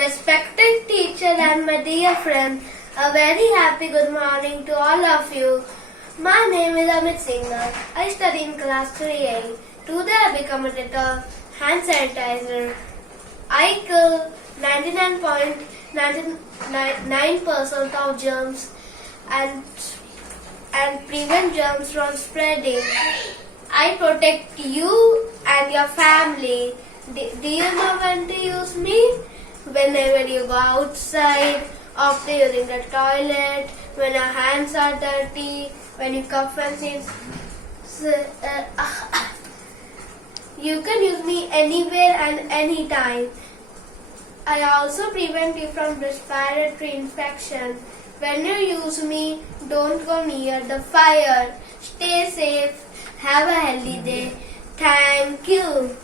Respected teacher and my dear friend, a very happy good morning to all of you. My name is Amit Singhal. I study in class 3A. Today I become a Dettol hand sanitizer. I kill 99.99% of germs and prevent germs from spreading. I protect you and your family. Do you know when to use me? Whenever you go outside, after using the toilet, when your hands are dirty, when you cough and sneeze. You can use me anywhere and anytime. I also prevent you from respiratory infection. When you use me, don't go near the fire. Stay safe. Have a healthy day. Thank you.